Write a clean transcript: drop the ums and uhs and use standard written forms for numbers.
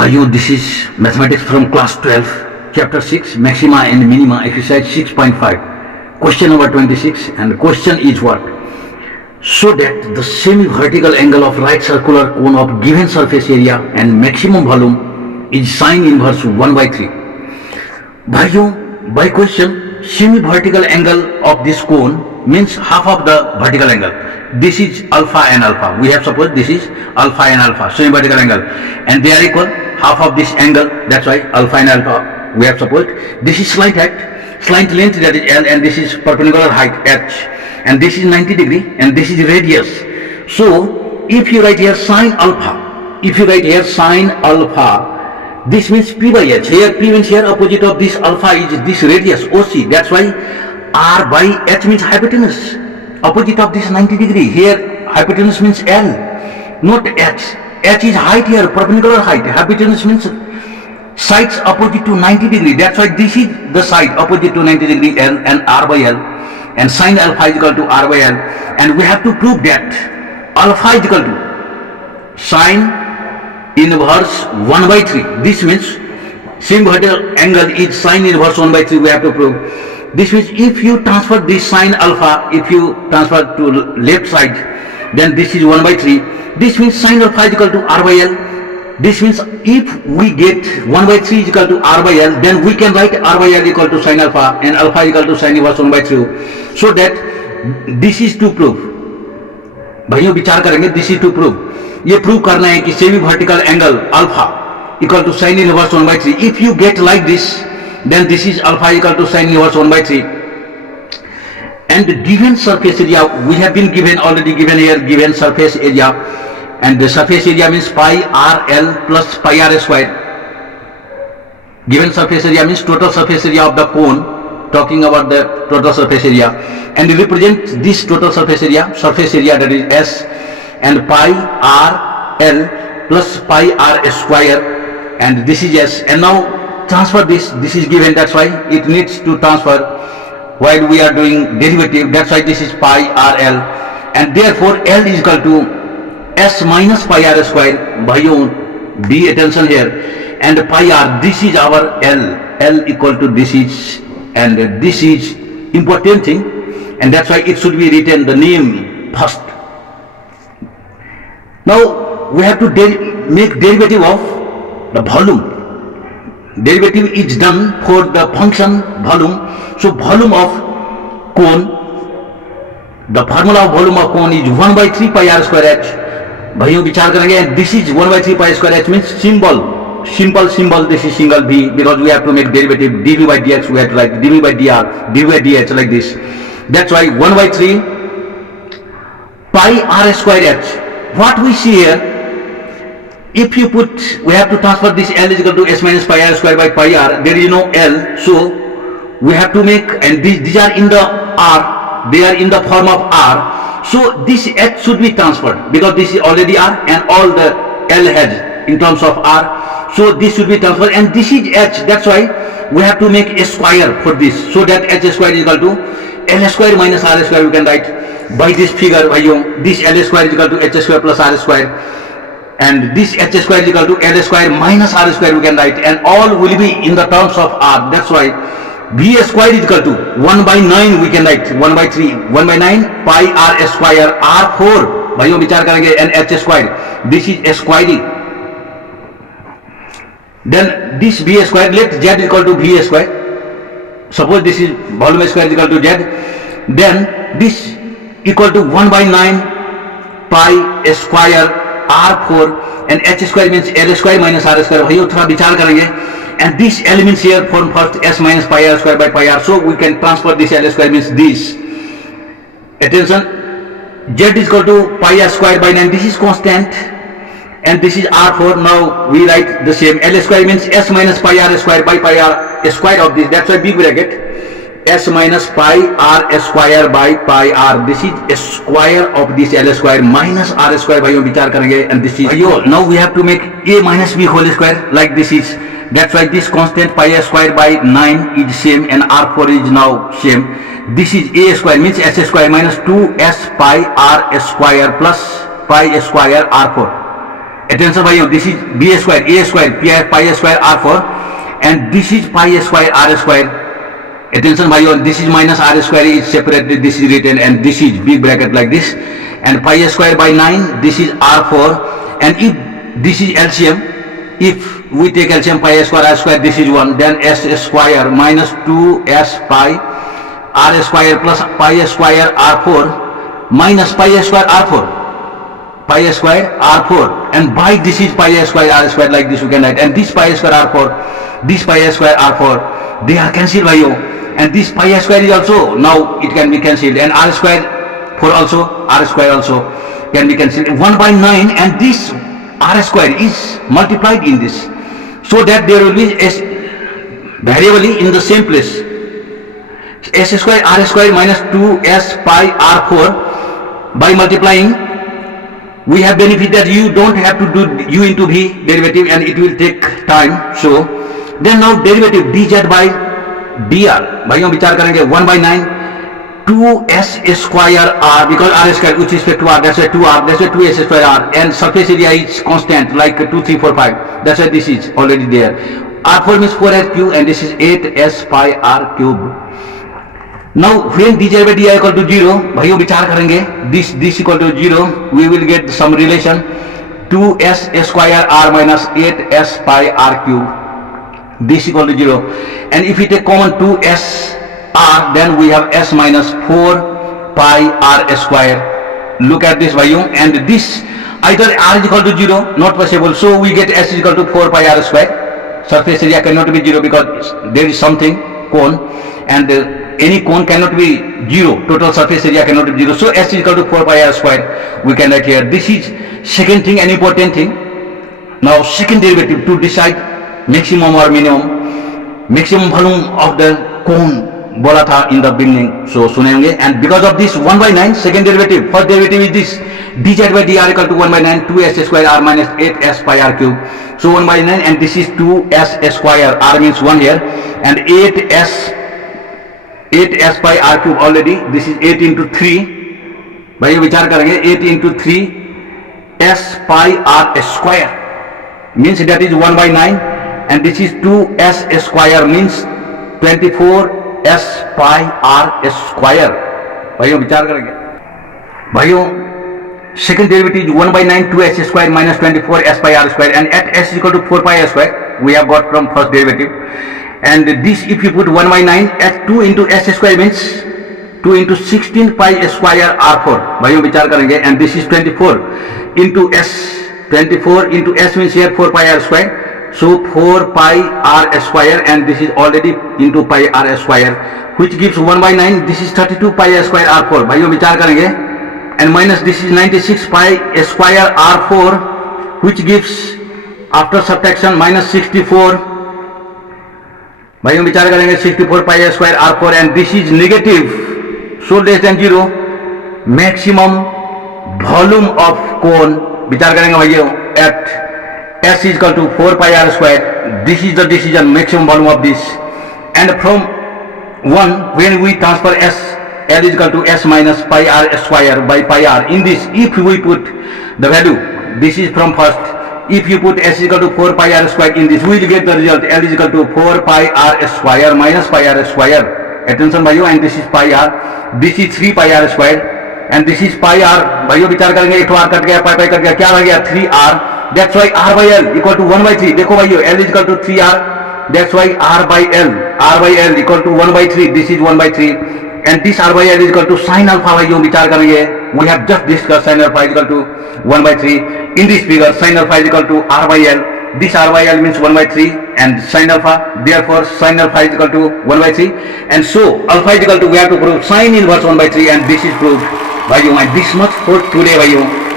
भाइयों, this is mathematics from class 12, chapter 6, maxima and minima, exercise 6.5, question number 26, and the question is what? So that the semi-vertical angle of right circular cone of given surface area and maximum volume is sine inverse 1 by 3. भाइयों, by question, semi-vertical angle of this cone means half of the vertical angle. This is alpha and alpha. We have supposed this is alpha and alpha, semi-vertical angle, and they are equal, half of this angle. That's why alpha and alpha we have supposed. This is slight height, slight length, that is L, and this is perpendicular height H, and this is 90 degree, and this is radius. So if you write here sine alpha, this means P by H. Here P means here opposite of this alpha is this radius OC. That's why R by H means hypotenuse, opposite of this 90 degree. Here hypotenuse means L, not H. H is height here, perpendicular height. Hypotenuse means sides opposite to 90 degree. That's why this is the side opposite to 90 degree, L, and R by L, and sine alpha is equal to R by L. And we have to prove that alpha is equal to sine inverse 1 by 3. This means semi-vertical angle is sine inverse 1 by 3. We have to prove. This means if you transfer this sine alpha, if you transfer to left side, then this is 1 by 3. This means sine alpha is equal to R by L. This means if we get 1 by 3 is equal to R by L, then we can write R by L equal to sine alpha and alpha equal to sine inverse 1 by 3. So that this is to prove. भाइयों विचार करेंगे, this is to prove. ये prove करना है कि semi vertical angle alpha equal to sine inverse 1 by 3. If you get like this, then this is alpha equal to sine inverse 1 by 3. And the given surface area, we have been already given here, given surface area, and the surface area means pi r l plus pi r square. Given surface area means total surface area of the cone, talking about the total surface area, and we represent this total surface area that is S, and pi r l plus pi r square, and this is S. And now transfer this is given, that's why it needs to transfer while we are doing derivative. That's why this is pi r l, and therefore L is equal to S minus pi r square. भाइयों, be attention here, and pi r, this is our L equal to this is, and this is important thing, and that's why it should be written the name first. Now we have to make derivative of the volume. Derivative is done for the function volume. So volume of cone, the formula of volume of cone is 1 by 3 pi r square h. भाइयों विचार करेंगे, this is 1 by 3 pi square h means simple symbol, this is single v, because we have to make derivative dv by dx, we have to write dv by dr, dv by dh like this. That's why 1 by 3 pi r square h. What we see here, if you put, we have to transfer this L is equal to S minus pi r square by pi r. There is no L, so we have to make, and these are in the R, they are in the form of R. So this H should be transferred, because this is already R and all the L has in terms of R. So this should be transferred, and this is H. That's why we have to make a square for this, so that H square is equal to L square minus R square. We can write by this figure, भाइयों, this L square is equal to H square plus R square, and this H square is equal to L square minus R square we can write, and all will be in the terms of R. That's why V square is equal to 1 by 9 we can write, 1 by 3, 1 by 9 pi R square R4. भाइयों विचार करेंगे, and H square, this is square. Then this V square, let Z is equal to V square. Suppose this is volume square is equal to Z, then this equal to 1 by 9 pi square R4, and H square means L square minus R square. भाइयों थोड़ा विचार करेंगे, and this L means here form first S minus pi R square by pi R. So we can transfer this L square means this. Attention, Z is equal to pi R square by 9. This is constant, and this is R4. Now we write the same. L square means S minus pi R square by pi R square of this. That's why big bracket, S minus pi R square by pi R. This is a square of this L square minus R square. भाइयों विचार करेंगे, and this is, now we have to make A minus B whole square like this is. That's why this constant pi square by 9 is same, and R4 is now same. This is A square means S square minus 2S pi R square plus pi square R4. Attention भाइयों, this is b square, a square, pi square r4, and this is pi square r square. Attention भाइयों, this is minus r square is separately, this is written, and this is big bracket like this, and pi square by 9, this is r4, and if this is LCM, if we take LCM pi square r square, this is 1, then s square minus 2s pi r square plus pi square r4 minus pi square r4, pi square r4, and by this is pi square r square, like this you can write, and this pi square r4, this pi square r4, they are cancelled bhaiyo, and this pi square is also, now it can be cancelled, and r square 4 also, r square also can be cancelled, 1 by 9, and this r square is multiplied in this, so that there will be s variably in the same place, s square r square minus 2s pi r4, by multiplying we have benefit that you don't have to do u into v derivative, and it will take time. So then now derivative dz by dr, भाइयों विचार करेंगे 1 by 9 2s square r, because r square with respect to r, that's why 2r, that's why 2s square r, and surface area is constant like 2 3 4 5, that's why this is already there. R4 means 4s cube, and this is 8s pi r cube. Now when dz by dr equal to 0, भाइयों विचार करेंगे, this equal to 0, we will get some relation 2s square r minus 8s pi r cube, this equal to 0, and if we take common 2s r, then we have s minus 4 pi r square. Look at this bhaiyo, and this either r is equal to 0, not possible, so we get s is equal to 4 pi r square. Surface area cannot be 0 because there is something cone, and any cone cannot be 0, total surface area cannot be 0, so s is equal to 4 pi r square we can write here. This is second thing, an important thing. Now second derivative to decide maximum or minimum, maximum volume of the cone बोला था in the beginning, so सुनेंगे, and because of this 1 by 9 second derivative, first derivative is this dz by dr equal to 1 by 9 2s square r minus 8s pi r cube, so 1 by 9, and this is 2s square, r means 1 here, and 8s pi r cube already, this is 8 into 3, भाई विचार करेंगे 8 into 3 s pi r square means that is 1 by 9, and this is 2s square means 24 s pi r square. भाइयों विचार करेंगे, भाइयों second derivative is 1 by 9 2s square minus 24 s pi r square, and at s is equal to 4 pi r square we have got from first derivative, and this if you put 1 by 9 at 2 into s square means 2 into 16 pi square r4, भाइयों विचार करेंगे, and this is 24 into s, 24 into s means here 4 pi r square, so 4 pi r square, and this is already into pi r square, which gives 1 by 9, this is 32 pi square r4, भाइयों विचार करेंगे, and minus this is 96 pi square r4, which gives after subtraction minus 64, भाइयों विचार करेंगे 64 pi square r4, and this is negative, so less than 0, maximum volume of cone, विचार करेंगे भाइयों at s is equal to 4 pi r square, this is the decision maximum volume of this, and from 1 when we transfer s, l is equal to s minus pi r square by pi r, in this if we put the value, this is from first, if you put s is equal to 4 pi r square in this, we will get the result l is equal to 4 pi r square minus pi r square. Attention भाइयों, and this is pi r, this is 3 pi r square, and this is pi r, भाइयों विचार करेंगे, एक r cut गया, pi cut गया, क्या रह गया 3r, that's why r by l equal to 1 by 3, देखो भाइयों l is equal to 3r, that's why r by l equal to 1 by 3, this is 1 by 3, and this r by l is equal to sin alpha, भाइयों विचार करेंगे, we have just discussed sin alpha is equal to 1 by 3, in this figure sin alpha is equal to r by l, this r by l means 1 by 3, and sin alpha, therefore sin alpha is equal to 1 by 3, and so alpha is equal to, we have to prove sin inverse 1 by 3, and this is proved भाइयों, and this much for today भाइयों.